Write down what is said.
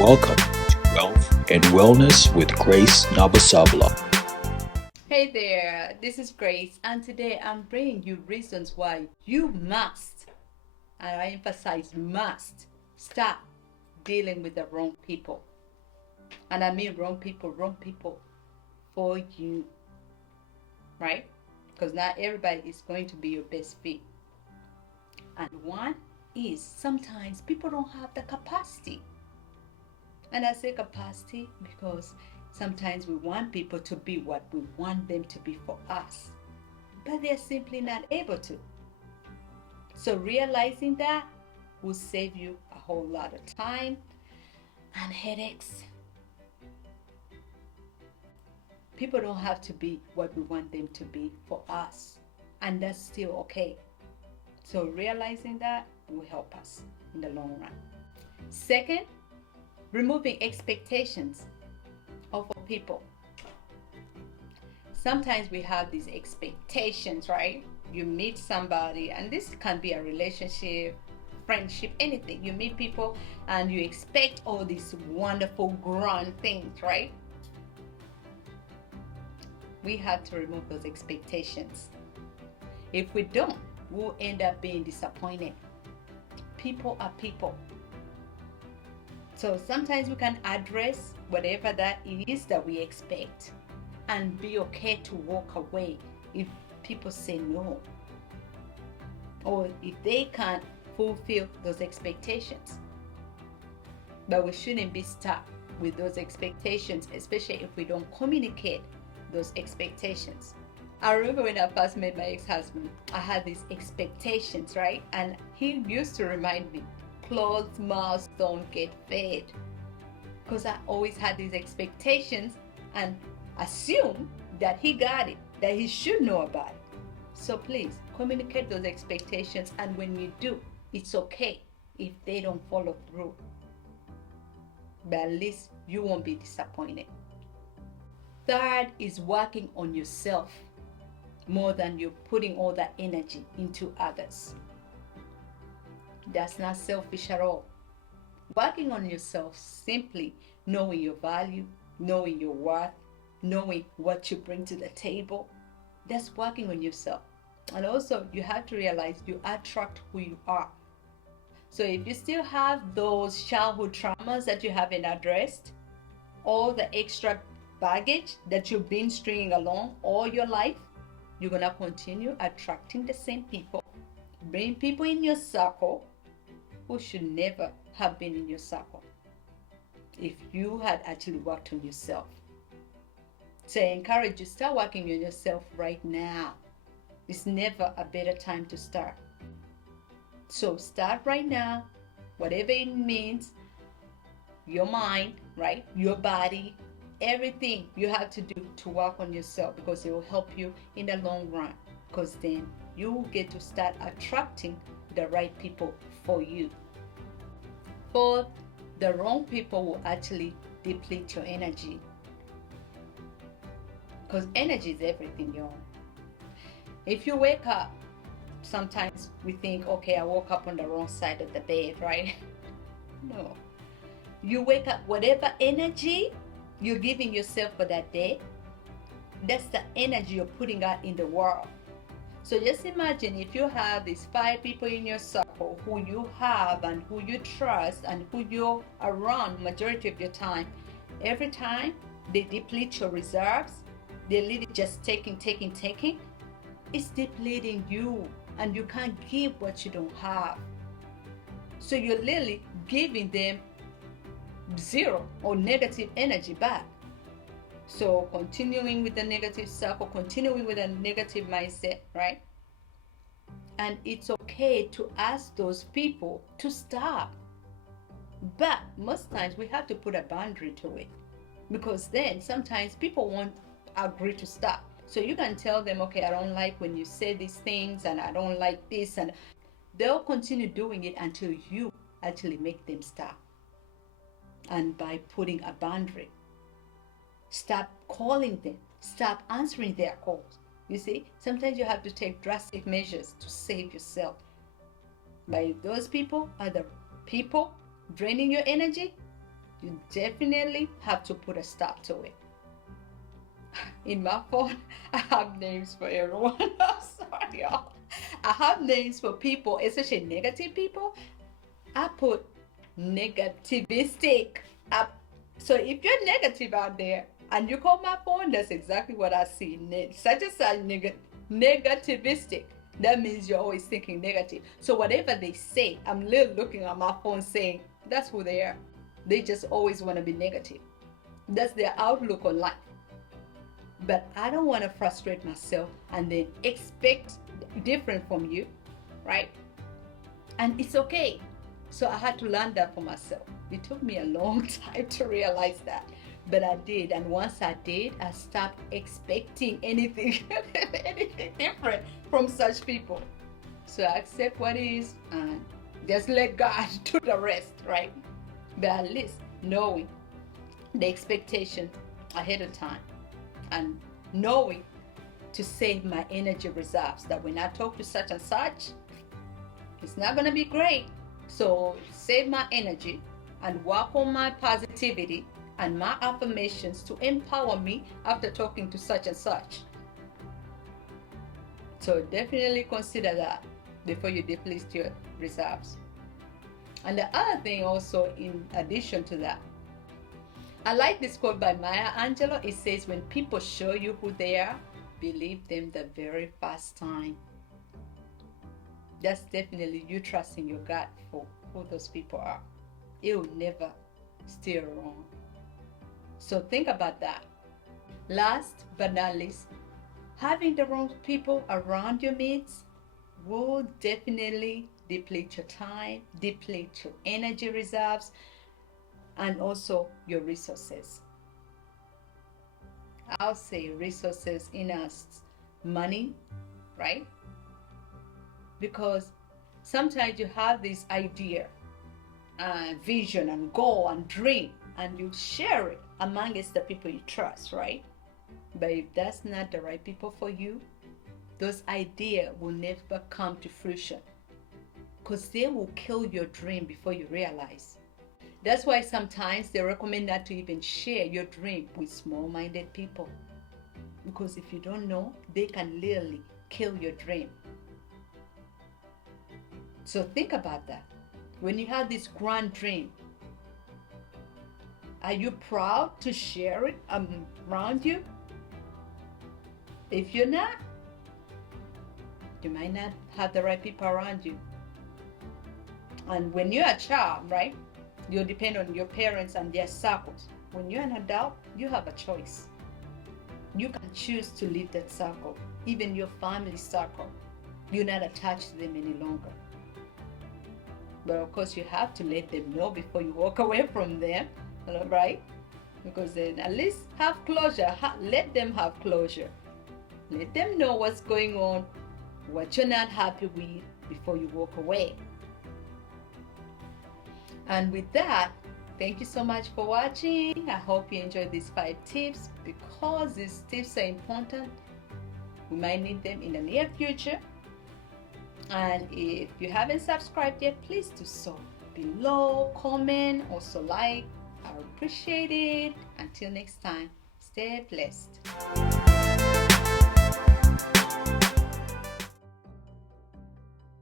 Welcome to Wealth and Wellness with Grace Nabasabla. Hey there, this is Grace, and today I'm bringing you reasons why you must, and I emphasize must, stop dealing with the wrong people. And I mean wrong people for you, right? Because not everybody is going to be your best fit. And one is sometimes people don't have the capacity. And I say capacity because sometimes we want people to be what we want them to be for us, but they're simply not able to. So realizing that will save you a whole lot of time and headaches. People don't have to be what we want them to be for us, and that's still okay. So realizing that will help us in the long run. Second, removing expectations of people. Sometimes we have these expectations, right? You meet somebody, and this can be a relationship, friendship, anything. You meet people and you expect all these wonderful, grand things, right? We have to remove those expectations. If we don't, we'll end up being disappointed. People are people. So sometimes we can address whatever that is that we expect and be okay to walk away if people say no, or if they can't fulfill those expectations. But we shouldn't be stuck with those expectations, especially if we don't communicate those expectations. I remember when I first met my ex-husband, I had these expectations, right? And he used to remind me, closed mouths don't get fed. Because I always had these expectations and assumed that he got it, that he should know about it. So please communicate those expectations, and when you do, it's okay if they don't follow through. But at least you won't be disappointed. Third is working on yourself more than you're putting all that energy into others. That's not selfish at all. Working on yourself, simply knowing your value, knowing your worth, knowing what you bring to the table, that's working on yourself. And also, you have to realize you attract who you are. So if you still have those childhood traumas that you haven't addressed, all the extra baggage that you've been stringing along all your life, you're going to continue attracting the same people. Bring people in your circle who should never have been in your circle if you had actually worked on yourself. So I encourage you, start working on yourself right now. It's never a better time to start. So start right now, whatever it means, your mind, right? Your body, everything you have to do to work on yourself, because it will help you in the long run, because then you will get to start attracting the right people for you. Fourth, the wrong people will actually deplete your energy, because energy is everything, y'all. If you wake up, sometimes we think, okay, I woke up on the wrong side of the bed, right? No. You wake up, whatever energy you're giving yourself for that day, that's the energy you're putting out in the world. So just imagine if you have these 5 people in your circle who you have and who you trust and who you're around majority of your time. Every time they deplete your reserves, they literally just taking. It's depleting you, and you can't give what you don't have. So you're literally giving them zero or negative energy back. So continuing with the negative circle, continuing with a negative mindset, right? And it's okay to ask those people to stop. But most times we have to put a boundary to it, because then sometimes people won't agree to stop. So you can tell them, okay, I don't like when you say these things, and I don't like this, and they'll continue doing it until you actually make them stop. And by putting a boundary, stop calling them, stop answering their calls. You see, sometimes you have to take drastic measures to save yourself. But if those people are the people draining your energy, you definitely have to put a stop to it. In my phone, I have names for everyone. I'm sorry, y'all. I have names for people, especially negative people. I put negativistic. So if you're negative out there and you call my phone, that's exactly what I see. Such as negativistic. That means you're always thinking negative. So whatever they say, I'm literally looking at my phone saying, that's who they are. They just always want to be negative. That's their outlook on life. But I don't want to frustrate myself and then expect different from you, right? And it's okay. So I had to learn that for myself. It took me a long time to realize that, but I did. And once I did, I stopped expecting anything, anything different from such people. So I accept what it is and just let God do the rest, right? But at least knowing the expectation ahead of time and knowing to save my energy reserves, that when I talk to such and such, it's not going to be great. So save my energy and work on my positivity and my affirmations to empower me after talking to such and such. So definitely consider that before you deplete your reserves. And the other thing also, in addition to that, I like this quote by Maya Angelou. It says, when people show you who they are, believe them the very first time. That's definitely you trusting your gut for who those people are. It will never steer wrong. So think about that. Last but not least, having the wrong people around your means will definitely deplete your time, deplete your energy reserves, and also your resources. I'll say resources in us, money, right? Because sometimes you have this idea, vision and goal and dream, and you share it amongst the people you trust, right? But if that's not the right people for you, those ideas will never come to fruition, because they will kill your dream before you realize. That's why sometimes they recommend not to even share your dream with small-minded people, because if you don't know, they can literally kill your dream. So think about that. When you have this grand dream, are you proud to share it around you? If you're not, you might not have the right people around you. And when you're a child, right, you depend on your parents and their circles. When you're an adult, you have a choice. You can choose to leave that circle, even your family circle. You're not attached to them any longer. But of course, you have to let them know before you walk away from them, right? Because then at least have closure. Let them have closure. Let them know what's going on, what you're not happy with before you walk away. And with that, thank you so much for watching. I hope you enjoyed these 5 tips, because these tips are important. We might need them in the near future. And if you haven't subscribed yet, please do so. Below, comment, also like. I appreciate it. Until next time, stay blessed.